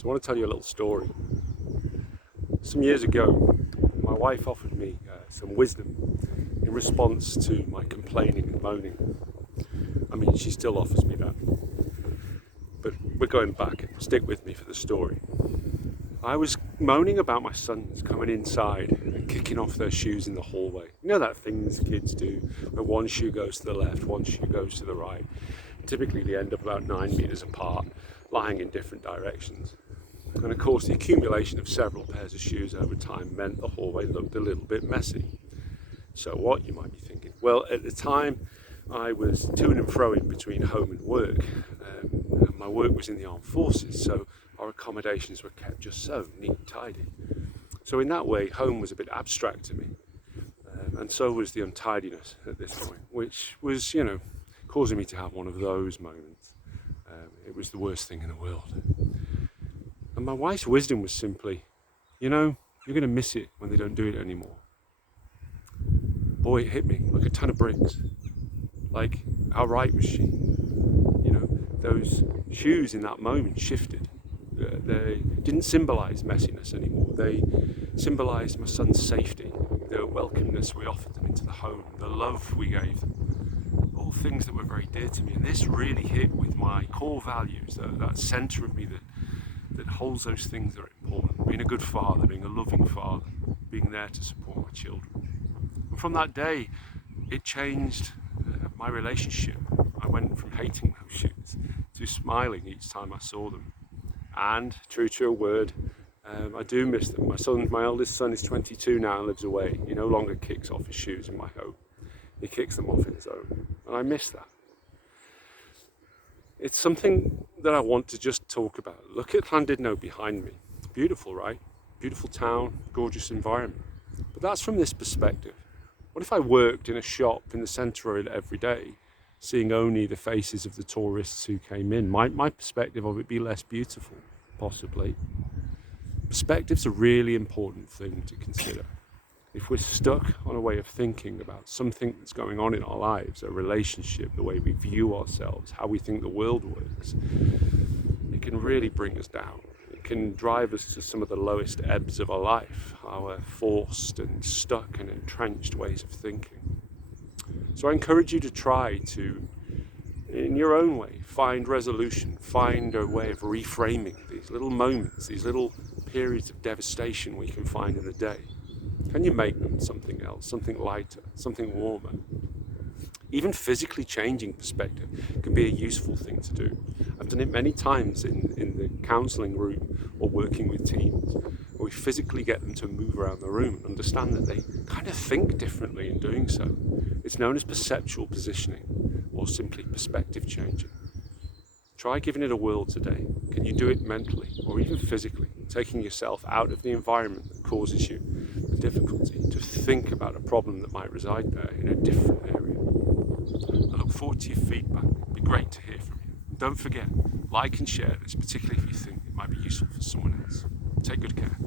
So I want to tell you a little story. Some years ago, my wife offered me some wisdom in response to my complaining and moaning. I mean, she still offers me that. But we're going back. Stick with me for the story. I was moaning about my sons coming inside and kicking off their shoes in the hallway. You know that things kids do, where one shoe goes to the left, one shoe goes to the right. Typically they end up about 9 meters apart, lying in different directions. And of course the accumulation of several pairs of shoes over time meant the hallway looked a little bit messy. So what, you might be thinking? Well, at the time I was to and froing between home and work. And my work was in the armed forces, so our accommodations were kept just so neat and tidy. So in that way, home was a bit abstract to me. And so was the untidiness at this point, which was, causing me to have one of those moments. It was the worst thing in the world. And my wife's wisdom was simply, you're going to miss it when they don't do it anymore. Boy, it hit me like a ton of bricks. Like, how right was she? Those shoes in that moment shifted. They didn't symbolise messiness anymore. They symbolised my son's safety, the welcomeness we offered them into the home, the love we gave them. All things that were very dear to me. And this really hit with my core values, that centre of me that holds those things that are important. Being a good father, being a loving father, being there to support my children. And from that day, it changed my relationship. I went from hating those shoes to smiling each time I saw them. And, true to a word, I do miss them. My eldest son is 22 now and lives away. He no longer kicks off his shoes in my home. He kicks them off in his own. And I miss that. It's something that I want to just talk about. Look at Llandudno behind me. It's beautiful, right? Beautiful town, gorgeous environment. But that's from this perspective. What if I worked in a shop in the centre of it every day, seeing only the faces of the tourists who came in? Might my perspective of it be less beautiful? Possibly. Perspective's a really important thing to consider. If we're stuck on a way of thinking about something that's going on in our lives, a relationship, the way we view ourselves, how we think the world works, it can really bring us down. It can drive us to some of the lowest ebbs of our life, our forced and stuck and entrenched ways of thinking. So I encourage you to try to, in your own way, find resolution, find a way of reframing these little moments, these little periods of devastation we can find in the day. Can you make them something else, something lighter, something warmer? Even physically changing perspective can be a useful thing to do. I've done it many times in the counselling room or working with teams, where we physically get them to move around the room and understand that they kind of think differently in doing so. It's known as perceptual positioning or simply perspective changing. Try giving it a whirl today. Can you do it mentally or even physically, taking yourself out of the environment that causes you the difficulty to think about a problem that might reside there in a different area? I look forward to your feedback. It'd be great to hear from you. And don't forget, like and share this, particularly if you think it might be useful for someone else. Take good care.